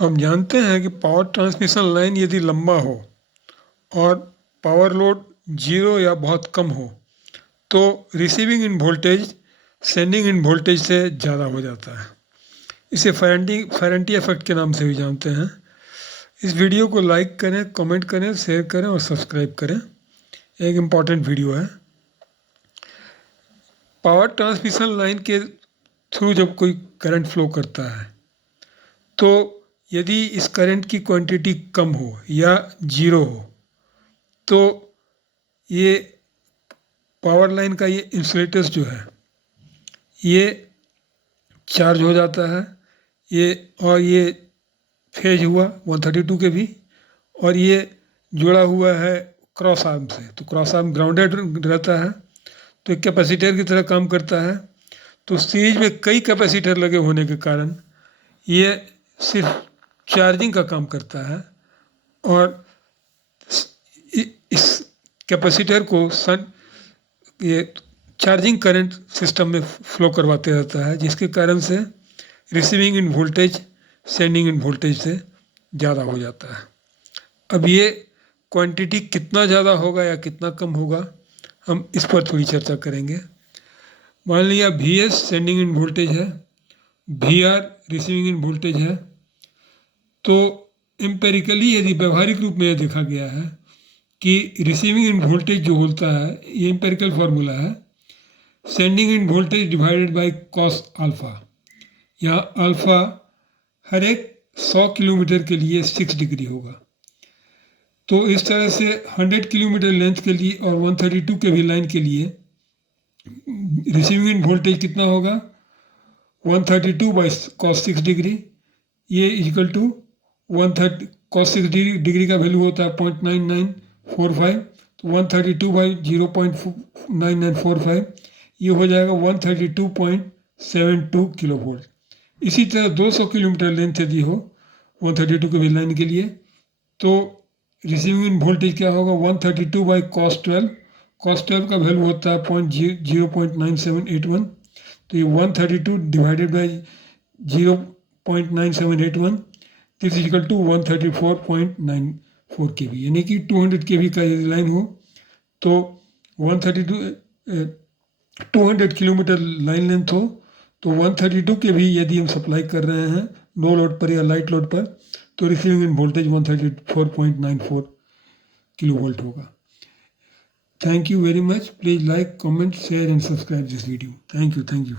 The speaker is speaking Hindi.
हम जानते हैं कि पावर ट्रांसमिशन लाइन यदि लंबा हो और पावर लोड जीरो या बहुत कम हो तो receiving in voltage sending end voltage से ज़्यादा हो जाता है। इसे फेरेंटी इफेक्ट के नाम से भी जानते हैं। इस वीडियो को लाइक करें, कमेंट करें, शेयर करें और सब्सक्राइब करें। एक इम्पॉर्टेंट वीडियो है। पावर ट्रांसमिशन लाइन के थ्रू जब कोई करंट फ्लो करता है तो यदि इस करंट की क्वांटिटी कम हो या जीरो हो तो ये पावर लाइन का ये इंसुलेटर्स जो है ये चार्ज हो जाता है। ये फेज हुआ 132 के भी, और ये जुड़ा हुआ है क्रॉस आर्म से, तो क्रॉस आर्म ग्राउंडेड रहता है तो एक कैपेसिटर की तरह काम करता है। तो सीरीज में कई कैपेसिटर लगे होने के कारण ये सिर्फ चार्जिंग का काम करता है और इस कैपेसिटर को ये चार्जिंग करंट सिस्टम में फ्लो करवाते रहता है, जिसके कारण से receiving in voltage sending end voltage से ज़्यादा हो जाता है। अब ये क्वांटिटी कितना ज़्यादा होगा या कितना कम होगा, हम इस पर थोड़ी चर्चा करेंगे। मान लिया Vs सेंडिंग इन वोल्टेज है, Vr रिसीविंग इन वोल्टेज है, तो एम्पेरिकली यदि व्यवहारिक रूप में यह देखा गया है कि रिसीविंग इन वोल्टेज जो होता है, ये एम्पेरिकल फार्मूला है, sending end voltage divided by cos alpha. यहाँ अल्फा हर एक 100 किलोमीटर के लिए 6 डिग्री होगा। तो इस तरह से 100 किलोमीटर लेंथ के लिए और 132 के भी लाइन के लिए रिसीविंग इन वोल्टेज कितना होगा, 132 बाई कॉस 6 डिग्री, ये इक्वल टू 130 कॉस 6 डिग्री का वैल्यू होता है 0.9945, तो 132 बाई 0.9945 ये हो जाएगा 132.72 किलो वोल्ट। इसी तरह 200 किलोमीटर लेंथ यदि हो 132 के भी लाइन के लिए तो रिसीविंग इन वोल्टेज क्या होगा, 132 बाई कॉस 12, कॉस 12 का वैल्यू होता है 0.9781, तो ये 132 divided by 0.9781 this is equal to 134.94 K we, यानी कि 200 के वी का यदि लाइन हो तो 200 किलोमीटर लाइन लेंथ हो तो 132 के भी यदि हम सप्लाई कर रहे हैं नो लोड पर या लाइट लोड पर तो receiving in voltage 134.94 kilovolt होगा। Thank you very much. Please like, comment, share and subscribe this video. Thank you.